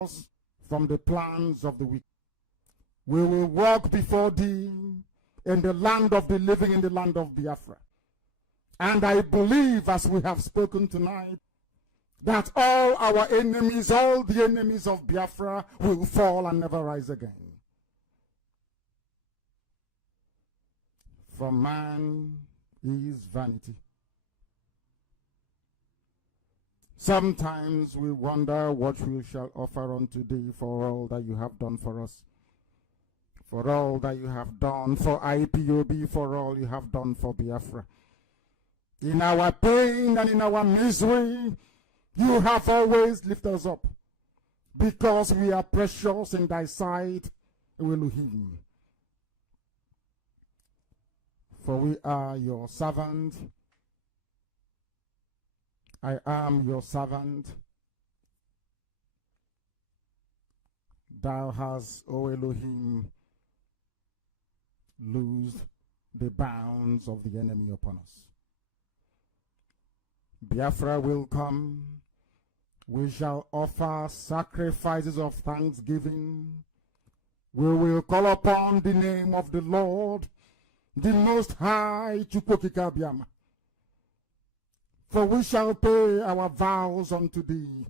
us from the plans of the wicked. We will walk before thee in the land of the living, in the land of Biafra. And I believe, as we have spoken tonight, that all our enemies, all the enemies of Biafra, will fall and never rise again. For man is vanity. Sometimes we wonder what we shall offer unto thee for all that you have done for us, for all that you have done for IPOB, for all you have done for Biafra. In our pain and in our misery, you have always lifted us up, because we are precious in thy sight, Elohim. For we are your servant. I am your servant. Thou hast, O Elohim, loosed the bounds of the enemy upon us. Biafra will come. We shall offer sacrifices of thanksgiving. We will call upon the name of the Lord, the Most High, Chukwokika Biama. For we shall pay our vows unto thee,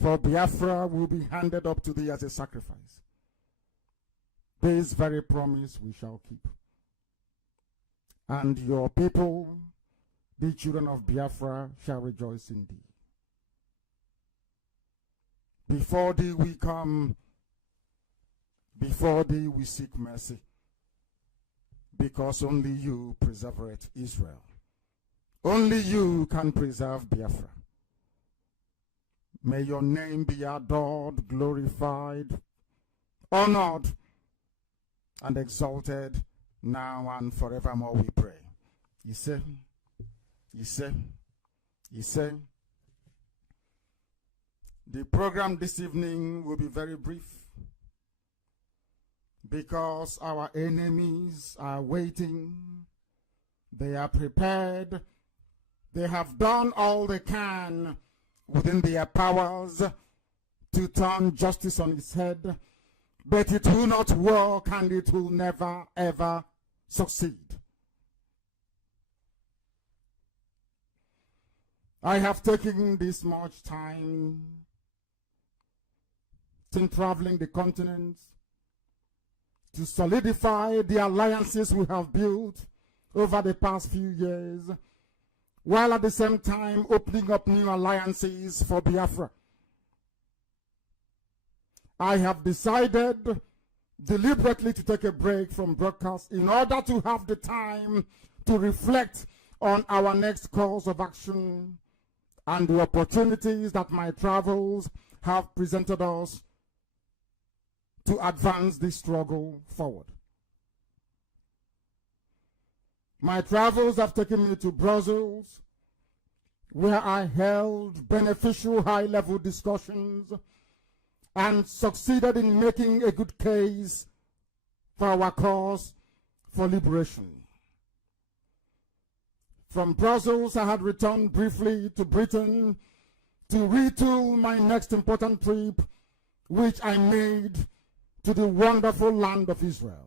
for Biafra will be handed up to thee as a sacrifice. This very promise we shall keep. And your people, the children of Biafra, shall rejoice in thee. Before thee we come, before thee we seek mercy, because only you preserveth Israel. Only you can preserve Biafra. May your name be adored, glorified, honored, and exalted now and forevermore, we pray. You say, the program this evening will be very brief, because our enemies are waiting. They are prepared. They have done all they can within their powers to turn justice on its head, but it will not work, and it will never, ever succeed. I have taken this much time since traveling the continent to solidify the alliances we have built over the past few years, while at the same time opening up new alliances for Biafra. I have decided deliberately to take a break from broadcast in order to have the time to reflect on our next course of action and the opportunities that my travels have presented us to advance this struggle forward. My travels have taken me to Brussels, where I held beneficial high-level discussions and succeeded in making a good case for our cause for liberation. From Brussels, I had returned briefly to Britain to retool my next important trip, which I made to the wonderful land of Israel.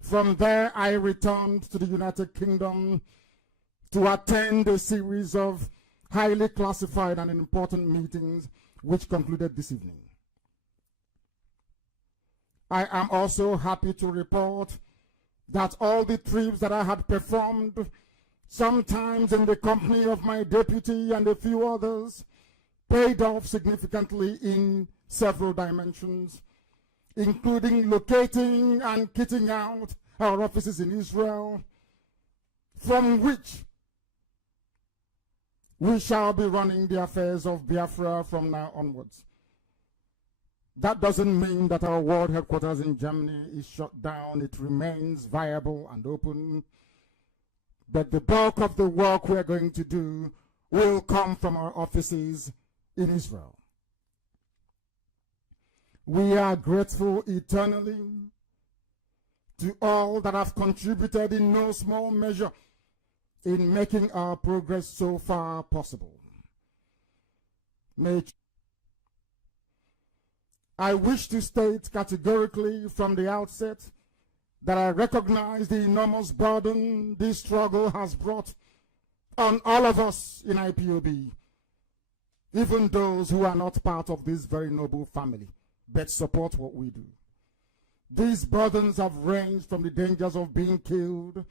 From there, I returned to the United Kingdom to attend a series of highly classified and important meetings, which concluded this evening. I am also happy to report that all the trips that I had performed, sometimes in the company of my deputy and a few others, paid off significantly in several dimensions, including locating and kitting out our offices in Israel, from which we shall be running the affairs of Biafra from now onwards. That doesn't mean that our world headquarters in Germany is shut down. It remains viable and open. But the bulk of the work we're going to do will come from our offices in Israel. We are grateful eternally to all that have contributed in no small measure in making our progress so far possible. May I wish to state categorically from the outset that I recognize the enormous burden this struggle has brought on all of us in IPOB, even those who are not part of this very noble family, but support what we do. These burdens have ranged from the dangers of being killed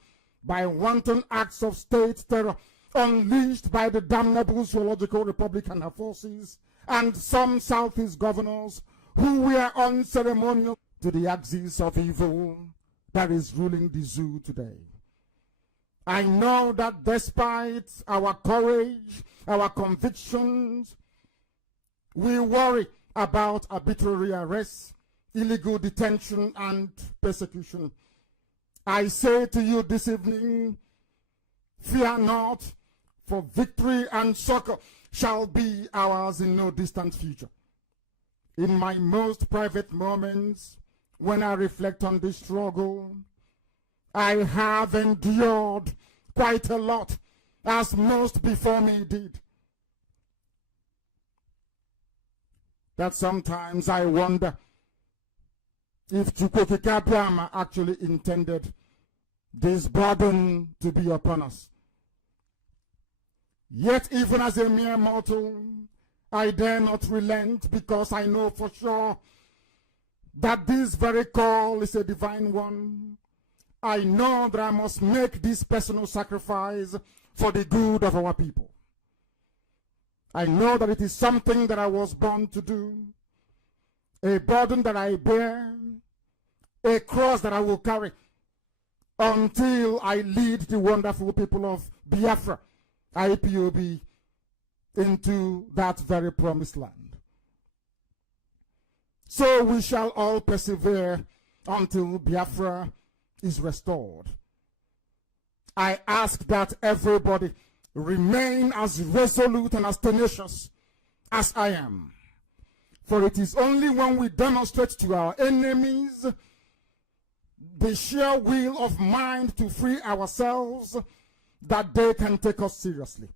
by wanton acts of state terror unleashed by the damnable zoological republic and her forces, and some Southeast governors who were unceremonial, to the axis of evil that is ruling the zoo today. I know that despite our courage, our convictions, we worry about arbitrary arrests, illegal detention, and persecution. I say to you this evening, fear not, for victory and succor shall be ours in no distant future. In my most private moments, when I reflect on this struggle, I have endured quite a lot, as most before me did. That sometimes I wonder if Chukwuka Abiyama actually intended this burden to be upon us. Yet even as a mere mortal, I dare not relent, because I know for sure that this very call is a divine one. I know that I must make this personal sacrifice for the good of our people. I know that it is something that I was born to do, a burden that I bear, a cross that I will carry until I lead the wonderful people of Biafra, IPOB, into that very promised land. So we shall all persevere until Biafra is restored. I ask that everybody remain as resolute and as tenacious as I am. For it is only when we demonstrate to our enemies the sheer will of mind to free ourselves that they can take us seriously.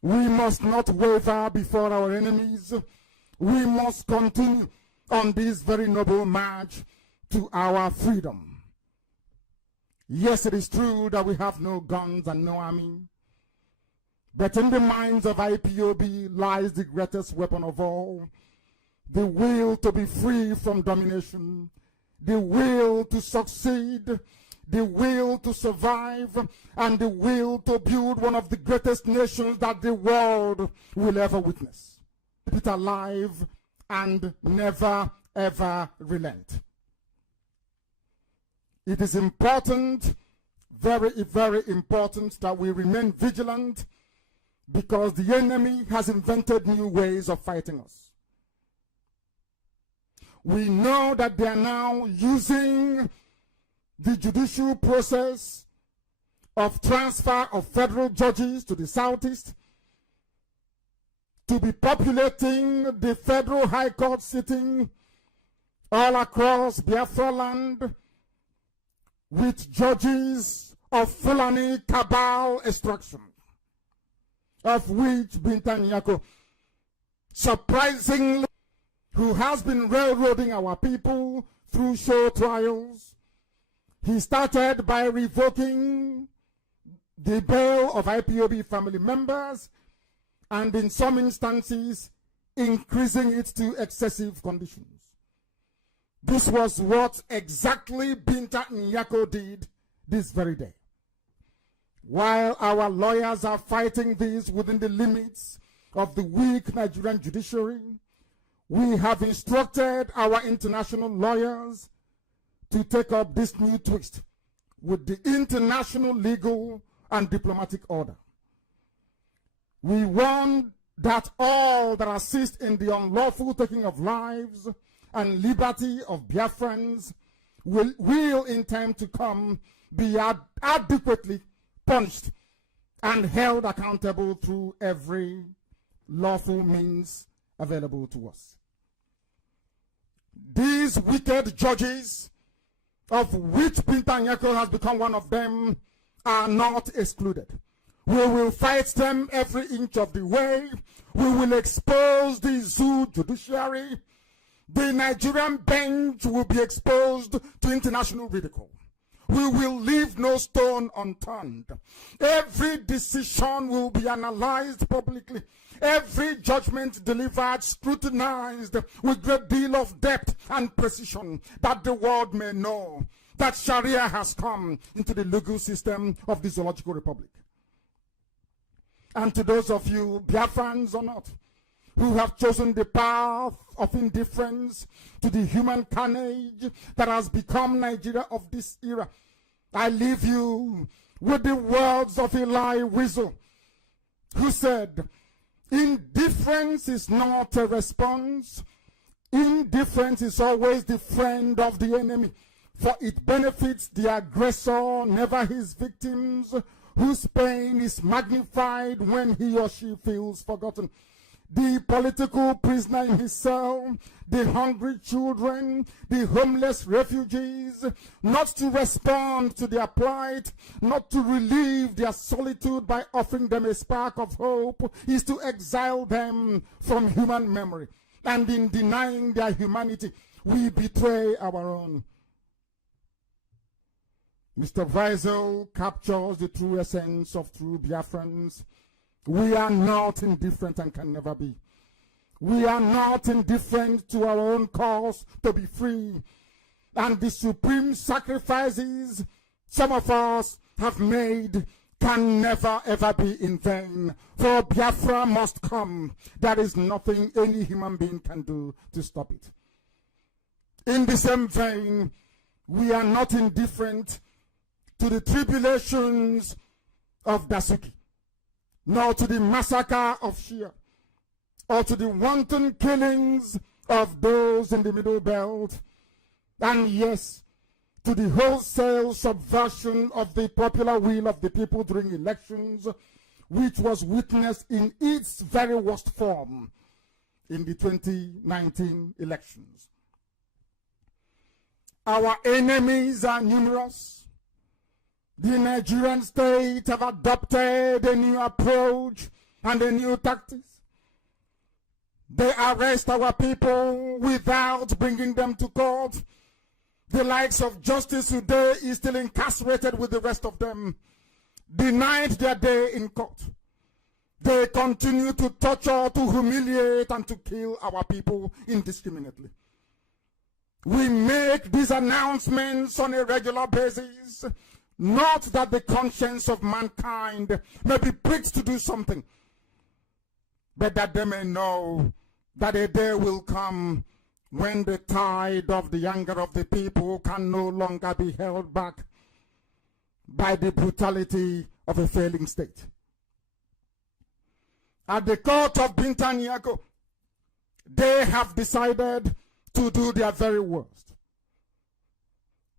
We must not waver before our enemies. We must continue on this very noble march to our freedom. Yes, it is true that we have no guns and no army, but in the minds of IPOB lies the greatest weapon of all, the will to be free from domination, the will to succeed, the will to survive, and the will to build one of the greatest nations that the world will ever witness. Keep it alive and never, ever relent. It is important, very, very important, that we remain vigilant, because the enemy has invented new ways of fighting us. We know that they are now using the judicial process of transfer of federal judges to the Southeast to be populating the federal high court sitting all across Biafra land with judges of Fulani cabal extraction, of which Binta Nyako, surprisingly, who has been railroading our people through show trials. He started by revoking the bail of IPOB family members, and in some instances, increasing it to excessive conditions. This was what exactly Binta Nyako did this very day. While our lawyers are fighting this within the limits of the weak Nigerian judiciary, we have instructed our international lawyers to take up this new twist with the international legal and diplomatic order. We want that all that assist in the unlawful taking of lives and liberty of Biafrans will in time to come be adequately punished and held accountable through every lawful means available to us. These wicked judges, of which Binta Nyako has become one of them, are not excluded. We will fight them every inch of the way. We will expose the zoo judiciary, The Nigerian bench will be exposed to international ridicule. We will leave no stone unturned. Every decision will be analyzed publicly. Every judgment delivered, scrutinized with great deal of depth and precision, that the world may know that Sharia has come into the legal system of the Zoological Republic. And to those of you, Biafrans or not, who have chosen the path of indifference to the human carnage that has become Nigeria of this era, I leave you with the words of Eli Wiesel, who said, indifference is not a response. Indifference is always the friend of the enemy, for it benefits the aggressor, never his victims, whose pain is magnified when he or she feels forgotten. The political prisoner in his cell, the hungry children, the homeless refugees, not to respond to their plight, not to relieve their solitude by offering them a spark of hope, is to exile them from human memory. And in denying their humanity, we betray our own. Mr. Wiesel captures the true essence of true Biafrans. We are not indifferent and can never be. We are not indifferent to our own cause to be free. And the supreme sacrifices some of us have made can never ever be in vain. For Biafra must come. There is nothing any human being can do to stop it. In the same vein, we are not indifferent to the tribulations of Dasuki, nor to the massacre of Shia, or to the wanton killings of those in the Middle Belt, and yes, to the wholesale subversion of the popular will of the people during elections, which was witnessed in its very worst form in the 2019 elections. Our enemies are numerous. The Nigerian state have adopted a new approach and a new tactics. They arrest our people without bringing them to court. The likes of Justice today is still incarcerated with the rest of them, denied their day in court. They continue to torture, to humiliate, and to kill our people indiscriminately. We make these announcements on a regular basis, not that the conscience of mankind may be pricked to do something, but that they may know that a day will come when the tide of the anger of the people can no longer be held back by the brutality of a failing state. At the court of Bintaniako, they have decided to do their very worst.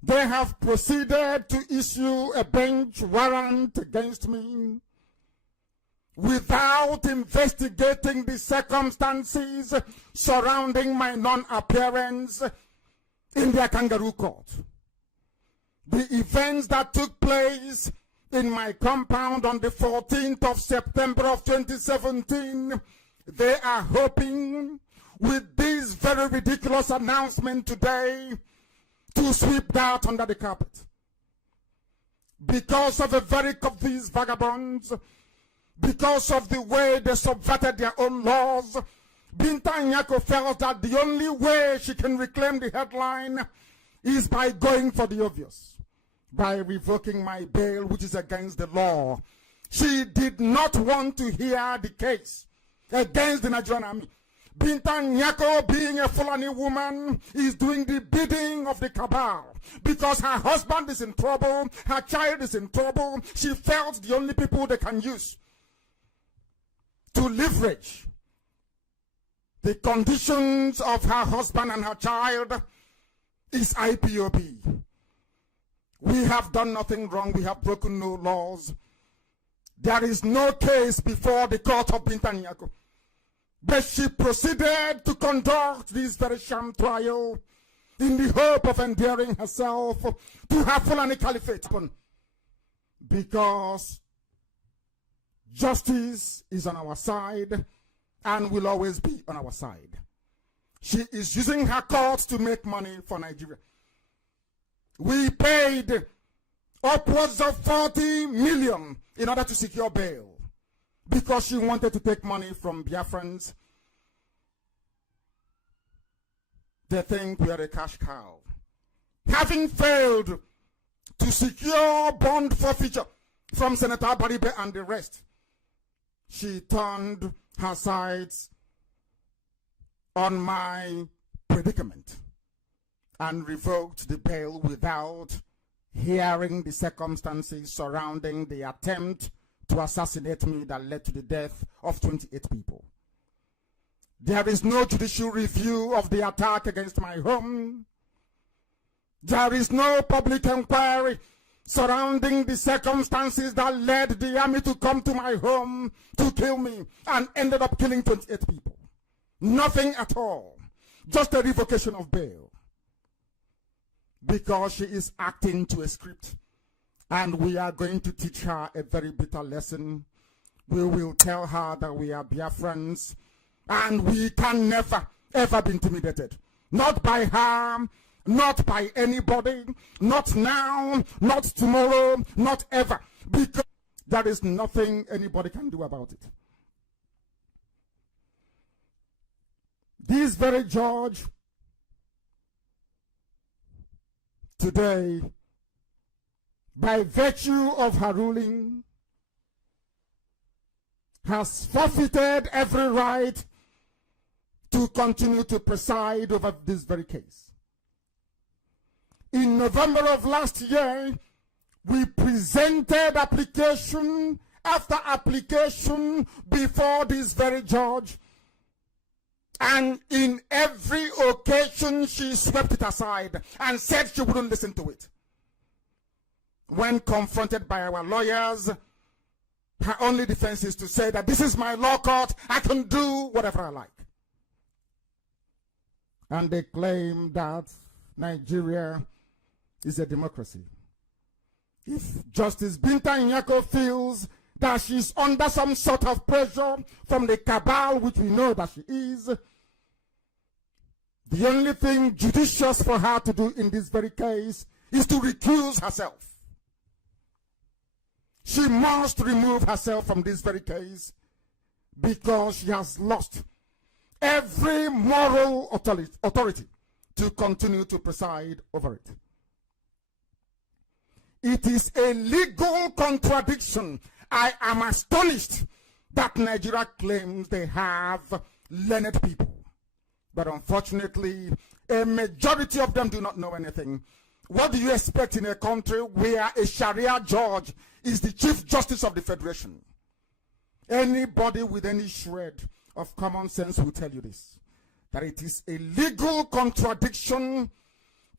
They have proceeded to issue a bench warrant against me without investigating the circumstances surrounding my non-appearance in their kangaroo court. The events that took place in my compound on the 14th of September of 2017, they are hoping with this very ridiculous announcement today to sweep that under the carpet. Because of the very of these vagabonds, because of the way they subverted their own laws, Binta Nyako felt that the only way she can reclaim the headline is by going for the obvious, by revoking my bail, which is against the law. She did not want to hear the case against the Nigerian army. Binta Nyako, being a Fulani woman, is doing the bidding of the cabal. Because her husband is in trouble, her child is in trouble, she felt the only people they can use to leverage the conditions of her husband and her child is IPOB. We have done nothing wrong. We have broken no laws. There is no case before the court of Binta Nyako. But she proceeded to conduct this very sham trial in the hope of endearing herself to her Fulani Caliphate. Because justice is on our side and will always be on our side. She is using her courts to make money for Nigeria. We paid upwards of 40 million in order to secure bail because she wanted to take money from Biafrans. They think we are a cash cow. Having failed to secure bond forfeiture from Senator Baribe and the rest, she turned her sights on my predicament and revoked the bail without hearing the circumstances surrounding the attempt to assassinate me that led to the death of 28 people. There is no judicial review of the attack against my home. There is no public inquiry surrounding the circumstances that led the army to come to my home to kill me and ended up killing 28 people. Nothing at all. Just a revocation of bail. Because she is acting to a script. And we are going to teach her a very bitter lesson. We will tell her that we are Biafrans and we can never, ever be intimidated. Not by her, not by anybody, not now, not tomorrow, not ever. Because there is nothing anybody can do about it. This very judge today, by virtue of her ruling, has forfeited every right to continue to preside over this very case. In November of last year, we presented application after application before this very judge, and in every occasion she swept it aside and said she wouldn't listen to it. When confronted by our lawyers, her only defense is to say that this is my law court, I can do whatever I like. And they claim that Nigeria is a democracy. If Justice Binta Nyako feels that she's under some sort of pressure from the cabal, which we know that she is, the only thing judicious for her to do in this very case is to recuse herself. She must remove herself from this very case because she has lost every moral authority to continue to preside over it. It is a legal contradiction. I am astonished that Nigeria claims they have learned people. But unfortunately, a majority of them do not know anything. What do you expect in a country where a Sharia judge is the Chief Justice of the Federation? Anybody with any shred of common sense will tell you this, that it is a legal contradiction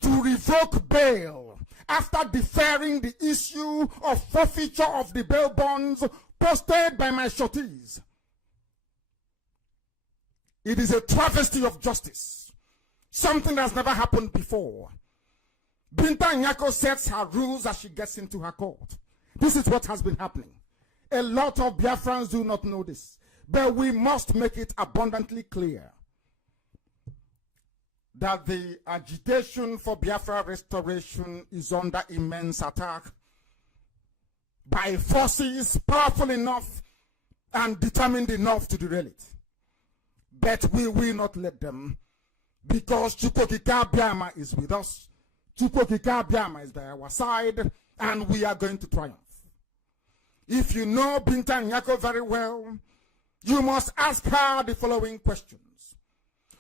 to revoke bail after deferring the issue of forfeiture of the bail bonds posted by my shorties. It is a travesty of justice, something that has never happened before. Binta Nyako sets her rules as she gets into her court. This is what has been happening. A lot of Biafrans do not know this, but we must make it abundantly clear that the agitation for Biafra restoration is under immense attack by forces powerful enough and determined enough to derail it. But we will not let them, because Chukwokika Biama is with us. Chukwokika Biama is by our side, and we are going to triumph. If you know Binta Nyako very well, you must ask her the following questions.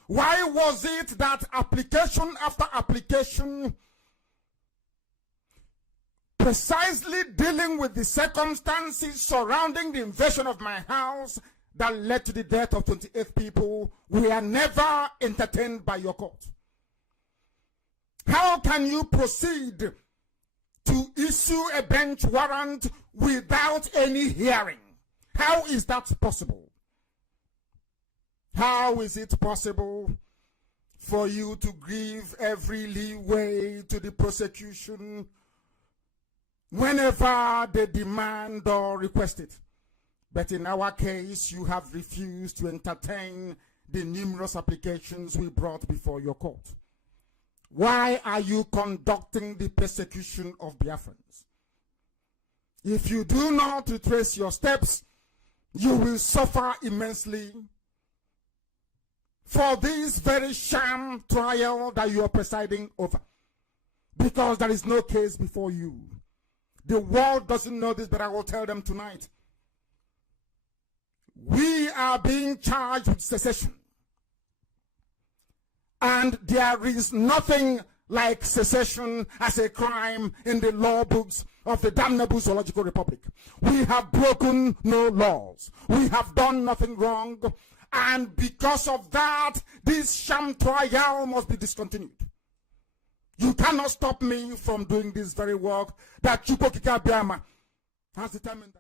Why was it that application after application, precisely dealing with the circumstances surrounding the invasion of my house that led to the death of 28 people, were never entertained by your court? How can you proceed to issue a bench warrant without any hearing? How is that possible? How is it possible for you to give every leeway to the prosecution whenever they demand or request it? But in our case, you have refused to entertain the numerous applications we brought before your court. Why are you conducting the persecution of Biafrans? If you do not retrace your steps, you will suffer immensely for this very sham trial that you are presiding over. Because there is no case before you. The world doesn't know this, but I will tell them tonight. We are being charged with secession. And there is nothing like secession as a crime in the law books of the damnable Zoological Republic. We have broken no laws. We have done nothing wrong. And because of that, this sham trial must be discontinued. You cannot stop me from doing this very work that Chukwu Okike Abiama has determined.